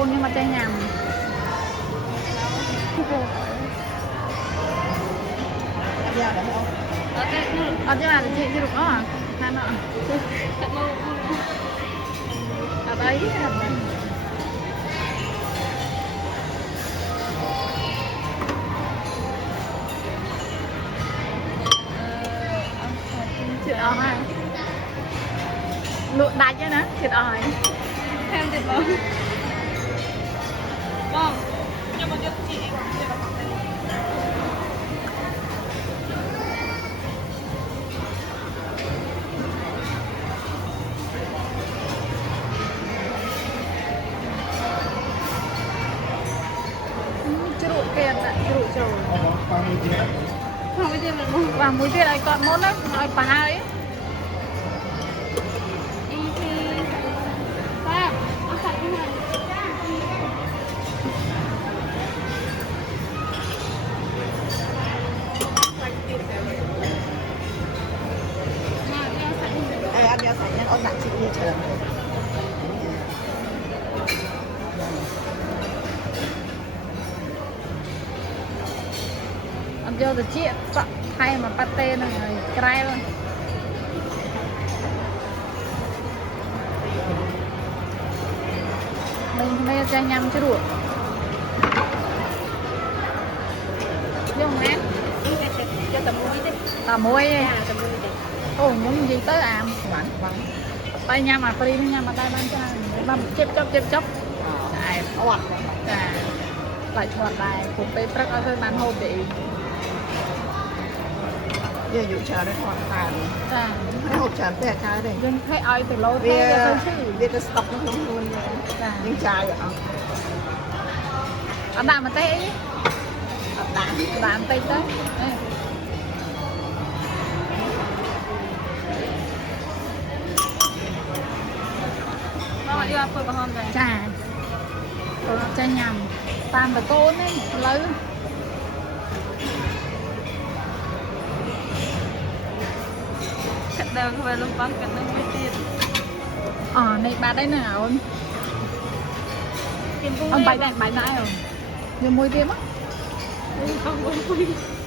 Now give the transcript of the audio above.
câu nhưng mà chơi nhầm ở chứ là chị chưa được đó à hai nọ ở đấy thịt ỏi luộc đạch chứ nè thịt ỏi thêm thịt bò vâng cho một chút chị jeruk kia tak jeruk trâu vàng muối tiết ấy còn món đấy ấy bà ấy ăn rau sạch nha, ông đặt chị đi chờ. ăn vô từ chiếc chọn thay mà pate này cay luôn mình cho nhầm chứ đủ dùng em Cho tầm muối đi. muối Tầm muối đi. ồ muốn gì tới ảm Vâng. tay nha mà free nha mà tay bán cho làm chép chốc Ai, ọt. lại chuột lại cũngไปព្រឹកឲ្យធ្វើបានហូបទេ Giờ dụ chờ nó hoàn toàn. ចា Cái hộp chờ té cái đây. យើងធ្វើឲ្យទៅលោទៅទៅឈឺ Vì cái stock nó không luôn. Dạ. Nhưng chai rồi. អត់ដាក់ម្ទេសអី Ọt đạn. ដាក់បន្តិចទៅមកយកធ្វើប្រហមដែរចាចូលចាញ់ញ៉ាំតាមតកូននេះឥឡូវកាត់ដើមធ្វើលំបាំងកាត់នឹងមួយទៀតនេះបាត់ហើយណាអូនអូនបាយដែរអូនយកមួយទៀតមក không